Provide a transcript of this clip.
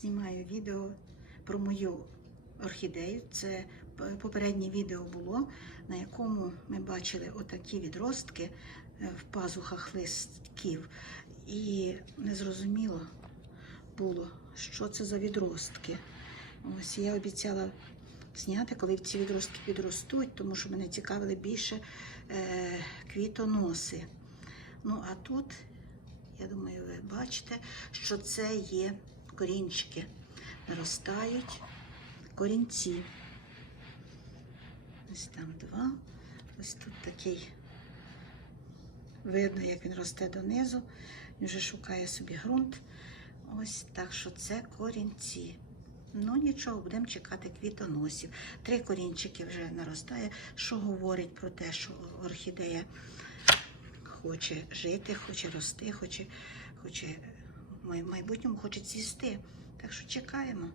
знімаю відео про мою орхідею. Це попереднє відео було, на якому ми бачили отакі відростки е, в пазухах листків. І незрозуміло було, що це за відростки. Ось я обіцяла зняти, коли ці відростки підростуть, тому що мене цікавили більше е, квітоноси. Ну, а тут, я думаю, ви бачите, що це є корінчики. Наростають корінці. Ось там два. Ось тут такий. Видно, як він росте донизу. Він вже шукає собі ґрунт. Ось так що це корінці. Ну нічого, будемо чекати квітоносів. Три корінчики вже наростає, що говорить про те, що орхідея хоче жити, хоче рости, хоче, хоче в майбутньому хочуть з'їсти. Так що чекаємо.